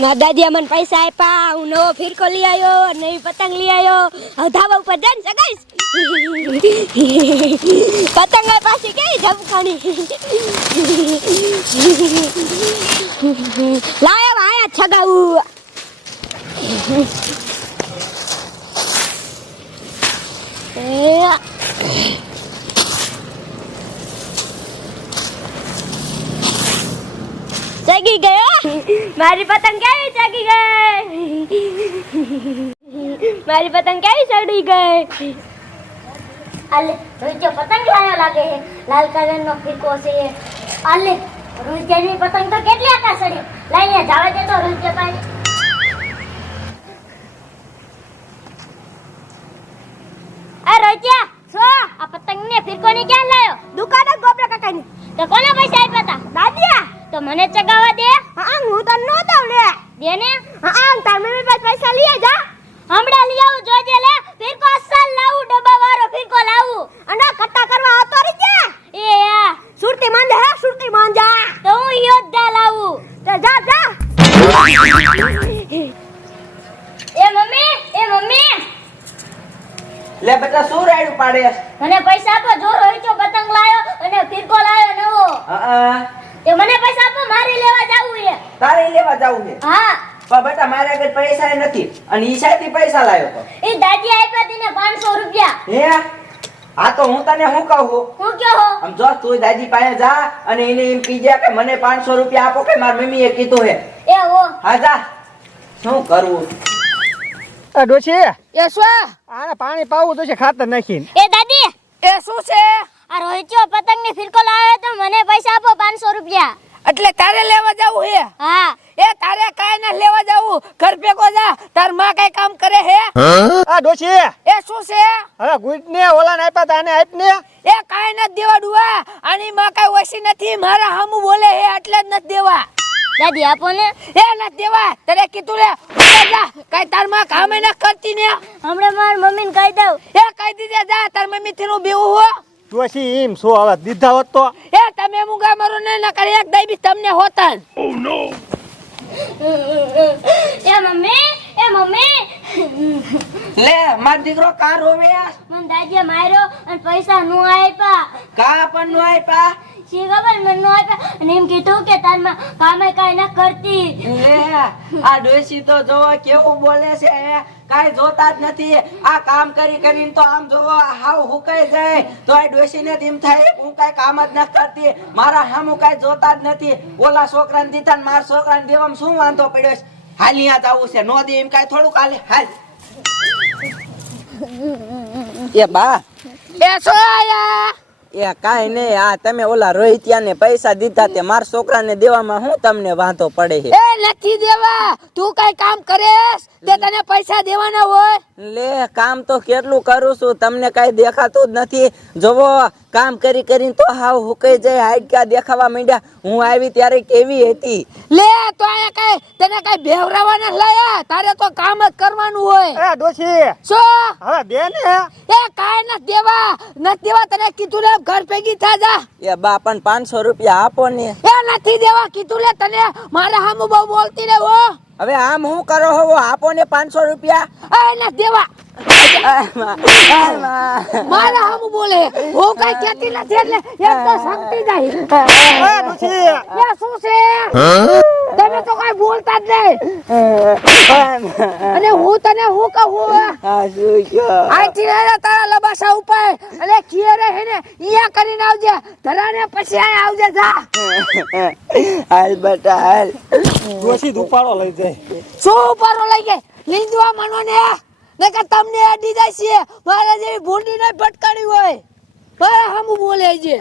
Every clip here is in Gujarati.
ના દાદી મને પૈસા આપ્યા, હું નવો ફિરકો લઈ આવ્યો, નવી પતંગ લઈ આવ્યો. હવે ધાબા ઉપર જઈને સગાઈશ. પતંગ પાછી કેવી ધબકાણી લાયો આયા છગાવું. એ ચગી ગયો મારી પતંગ કેવી ચગી ગઈ? મારી પતંગ કેવી ચડી ગઈ? આલે રોહિત્ય પતંગ લાયો લાગે છે. લાલ કલર નો ફીકો છે. આલે રોહિત્યની પતંગ તો કેટલી આકા સડી? લઈને જાવે દે તો રોહિત્ય પાસે. આ રોહિત્ય સો આ પતંગ ને ફીકો ને ક્યાં લાયો? દુકાને ગોબરા કાકાની. તો કોના પૈસા આપ્યા હતા દાદિયા. તો મને ચગાવવા દે. લે દે ને હા તાર મમ્મી પાસે પૈસા લઈ જા. હમણાં લઈ આવું જોજે લે. ફિરકો અસલ લાવું ડબ્બા વાળો ફિરકો લાવું. અને કટ્ટા કરવા આવતો રહી જા. એ યા સુરતી માંજા હે સુરતી માંજા. તો હું યોદ્ધા લાવું. તો જા જા. એ મમ્મી એ મમ્મી. લે બેટા શું રાયડું પાડે? મને પૈસા આપો જો રોહિતો પતંગ લાયો અને ફિરકો લાયો નવો. હા એ મને પૈસા આપો મારી લેવા જાવું છે ઈ છે હા. પણ બેટા મારે આગળ પૈસા નથી. અને ઈ સાઈડથી પૈસા લાવ્યો તો. એ દાદી આપ્યા તેને 500 રૂપિયા. હે? આ તો હું તને શું કહું હું? કયો હો? આમ જો તું દાદી પાસે જા અને એને એમ કીજે કે મને 500 રૂપિયા આપો કે મારી મમ્મીએ કીધું હે. એ હો. હા જા. શું કરવું? આ ડોશી એ શું? આને પાણી પાવું તો છે ખાતર નાખીને. એ દાદી. એ શું છે? આ રોહિત્યો પતંગની ફિરકો લાવ્યો તો મને પૈસા આપો 500 રૂપિયા. એટલે તારે લેવા જવું હે? હા. એ તારે કાય ના લેવા જવું. ઘર ભેગો જા. તારમાં કઈ કામ કરે હે? આ ડોશી. એ શું છે? હવે ગુડ ને ઓલા ને આપ્યા તાને આપ ને એ કાય નથી દેવા ડુવા આની માં કઈ ઓછી નથી. મારા હામું બોલે હે એટલે જ નથી દેવા. દાદી આપો ને. એ ન દેવા. તારે કીધું લે જા. કઈ તારમાં કામે ના કરતી ને. હમણાં મારી મમ્મીને કહી દઉં. એ કહી દીધે જા. તાર મમ્મી થી નું બેવું હો. ડોશી એમ શું હવે દીધા હોત તો? એ તમે મુંગા મારો ને ના કરે એક દઈ બી તમને હોતન. એ મમ્મી એ મમ્મી. લે માર દીકરો કાર રોવે મને દાદીએ માર્યો અને પૈસા નો આપ્યા કા પણ નો આપ્યા શી ખબર મને નો આપ્યા અને એમ કીધું કે તારમાં કામે કાંઈ ના કરતી. લે આ ડોશી તો જોવો કેવું બોલે છે. કાઈ જોતા જ નથી. આ કામ કરી કરીને તો આમ જોવો હાવ હુકાઈ જાય. તો આ થાય હું કાઈ કામ જ ન કરતી. મારા હામુ કાઈ જોતા જ નથી. ઓલા છોકરાને દીધા ને મારા છોકરાને દેવામાં શું વાંધો પડ્યો છે? હાલિયા જવું છે. નો દે એમ કાઈ થોડુંક હાલે. હાલ. એ બા. એ આયા એ કાઈ નહીં આ તમે ઓલા રોહિતિયાને પૈસા દીધા તે મારા છોકરાને દેવામાં હું તમને વાંધો પડે છે? એ નથી દેવા તું કઈ કામ કરેસ તે તને પૈસા દેવાના હોય? લે કામ તો કેટલું કરું છું તમને કઈ દેખાતું જ નથી. જોવો કામ કરી કરીને તો હાવ હુકાઈ જાય હાડકા દેખાવા માંડ્યા. હું આવી ત્યારે કેવી હતી? લે તો આયા કઈ તને કઈ બેવરાવાના લાયા? તારે તો કામ જ કરવાનું હોય. એ ડોશી. શું? હવે દે ને? એ કાય ન દેવા ન દેવા તને કીધું લે ઘર ભેગી થા જા. એ બા પણ પાંચસો રૂપિયા આપો ને. એ નથી દેવા કીધું લે તને મારા હામું બહુ બોલતી ને હો. હવે આમ હું કરો હો આપો ને પાંચસો રૂપિયા. એ દેવા. મારા હામું બોલે. હું કઈ કેતી નથી એટલે એક તો સંગતી જાય. એ ડોશી એ શું છે? તમે તો કઈ બોલતા જ નહીં. અને હું તને હું કહું આ શું રે તારા લબાસા ઉપર. અને કિયરે હેને ઈયા કરીને આવજે. ધરાને પછી આય આવજે જા. હાલ બેટા હાલ. જોશી દુપાડો લઈ જાય. શું ઉપાડો લઈ જાય? લીંદવા માનો ને. કે તમને અડી જાય છે. મારા જેવી ભૂંડી નહીં ભટકાડી હોય. મારા હમ બોલે છે.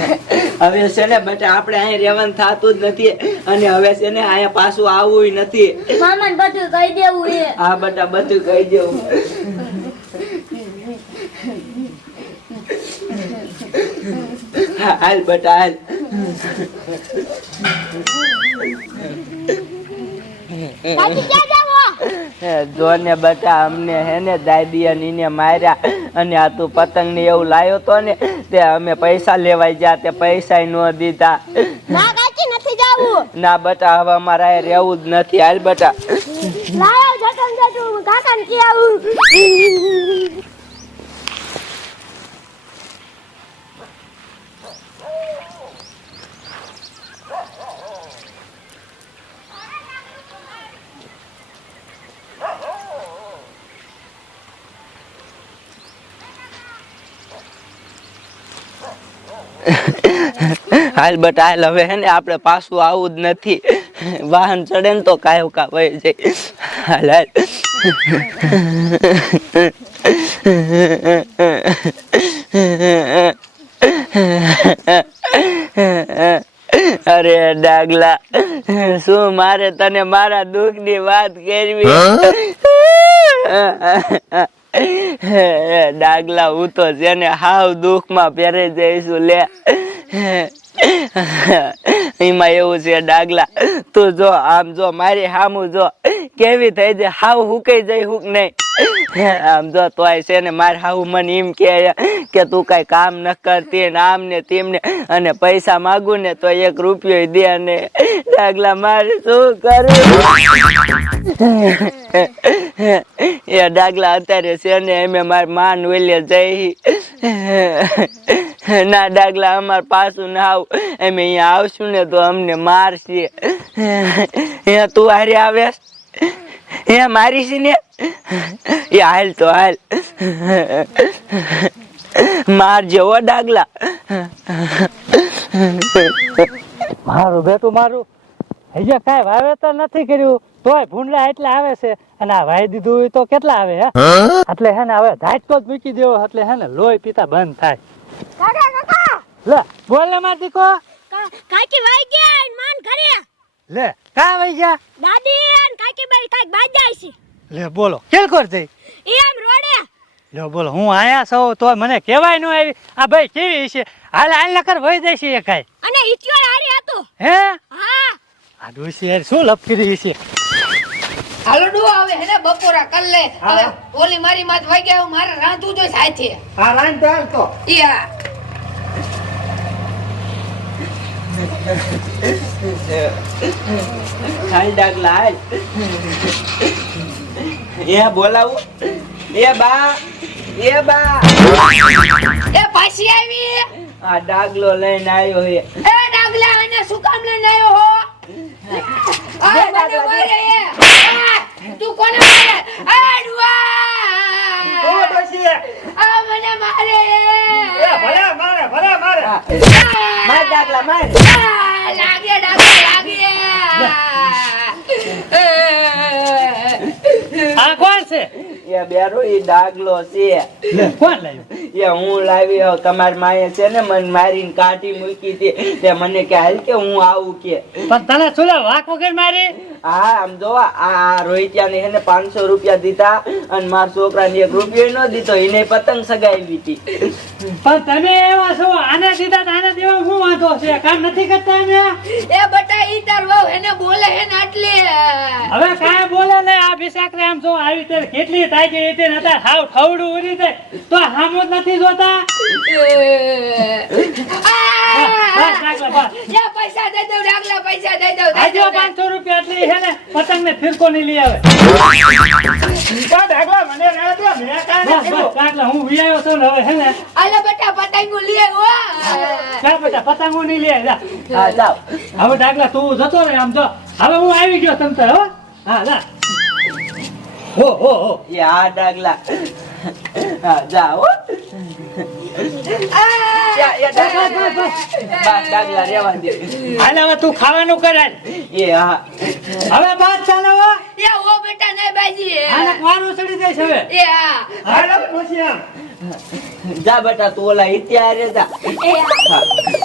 હવે છે ને બેટા આપણે અહીં રહેવાનું થતું જ નથી અને હવે છે ને અહીંયા પાછું આવવું નથી. મામાને બધું કહી દેવું એ. બટા બેટા બધું કહી દેવું. હા, હાલ બેટા હાલ. દાદી ક્યાં જાવો હે, જો ને બેટા અમને હે ને દાદીએ નીને માર્યા અને આ તું પતંગ ને એવું લાયો તો ને તે અમે પૈસા લેવાય ગયા તે પૈસા નો દીધા. ના કાકી નથી જાવું. ના બટા હવે અમારા રહેવું જ નથી. હાલ બટા. લાયો જટન જટું કાકાને કે આવું. હાલ બટ હાલ હવે હે ને આપણે પાછું આવું જ નથી. વાહન ચડે ને તો કાયો કા વહી જાય. હાલ હાલ. અરે ડાગલા શું મારે તને મારા દુઃખની વાત કરવી? ડાગલા હું તો જેને હાવ દુઃખમાં પહેરે જઈશું, લે. એમાં એવું છે, ડાગલા, તું જો, આમ જો, મારી હામું જો. કેવી થઈ જાય હાવ હુકાઈ જાય, હુક નહીં. આમ જો, તોય છે ને મારે હાવ મને એમ કે કે તું કઈ કામ ન કરતી ને આમ ને તેમ ને, અને પૈસા માગું ને તો એક રૂપિયો દે અને ડાગલા, મારે શું કરવું? એ ડાગલા અત્યારે છે ને એમે માર માન વેલે જઈ. ના ડાગલા અમાર પાછું ના આવ. અમે અહીંયા આવશું ને તો અમને મારશે અહીંયા તું હારે આવેસ અહીંયા મારી છે ને? એ હાલ તો હાલ. માર જેવો ડાગલા. મારું બેટું મારું. હજી કાંઈ વાવેતર નથી કર્યું? તોય ભૂંડલા એટલા આવે છે અને આ વાઈ દીધું હોય તો કેટલા આવે હે? એટલે હે ને હવે ધાટકો જ મૂકી દેવો એટલે હે ને લોહી પીતા બંધ થાય. કાકા કાકા! લે બોલ ને માર દીકો. કાકી વાઈ ગયા માન ઘરે. લે કા વાઈ ગયા? દાદી અને કાકી બાઈ કાક બાજ જાય છે. લે બોલો કેલ કર જઈ? ઈ આમ રોડે. લે બોલો હું આયા સૌ તો મને કહેવાય ન આવી આ ભાઈ કેવી છે? હાલ હાલ નકર વહી છે એ કાઈ. અને ઈચ્યો હારી હતો. હે? હા. આ ડોસી યાર શું લપકી રહી છે? હાલો આવે હે હેને બપોરા કર લે. હવે ઓલી મારી માથ વાગ્યા હવે મારે રાંધવું જોઈએ સાથે હા રાન હાલ તો. યા ખાલી ડાક લાય એ બોલાવું. એ બા. એ બા. એ પાછી આવી? આ ડાગલો લઈને આવ્યો હે. એ ડાગલા અને શું કામ લઈને આવ્યો હો? આ મને મારે તું કોને મારે? આ ડુઆ આ મને મારે! ભલે મારે ભલે મારે. માર ડાકલા માર. લાગે ડાગલા લાગે. આ કોણ છે? એ બેરો એ ડાગલો છે. કોણ લાવ્યું? એ હું લાવી આવ તમારી માએ છે ને મને મારીને કાઢી મૂકી હતી તે મને કે હાલ કે હું આવું કે. પણ તને શું વાક વગર મારી? હા આમ જો આ રોહિત્યાને એને પાંચસો રૂપિયા દીધા અને મારા છોકરાને એક રૂપિયો ન દીધો એને પતંગ સગાવી હતી. પણ તમે એવા છો આને દીધા તો આને દેવા શું વાંધો છે? કામ નથી કરતા અમે એ બટા ઈ તાર વહુ એને બોલે હે ને એટલે હવે કાય બોલે ને આ બિસાકરે આમ જો આવી રીતે કેટલી તાકી રીતે નતા હાવ ઠવડું ઉરી દે તો હામો નથી જોતા? યા પૈસા દઈ દઉં ડાગલા પૈસા દઈ દઉં આજો રૂપિયા એટલી ને પતંગ ને ફિરકો ની લઈ આવે. બસ, ડાગલા, હું વી આવ્યો છું ને હવે ને. આલે બેટા પતંગો લે હો. જા બેટા પતંગો ની લઈ જા. હા જાવ હવે ડાગલા તું જતો રે આમ જો. હવે હું આવી ગયો તમ તાર, હો. હા જા. હો હો હો. એ આ ડાગલા હા જાઓ હાલે તું ખાવાનું કરાય. એ હા. હવે બાદ ચાલે હવે એ ઓ બેટા નહીં બાજી આને ચડી હવે. એ હા. હાલે પછી જા બેટા તું ઓલા ઇત્યારે જા. એ હા. હા.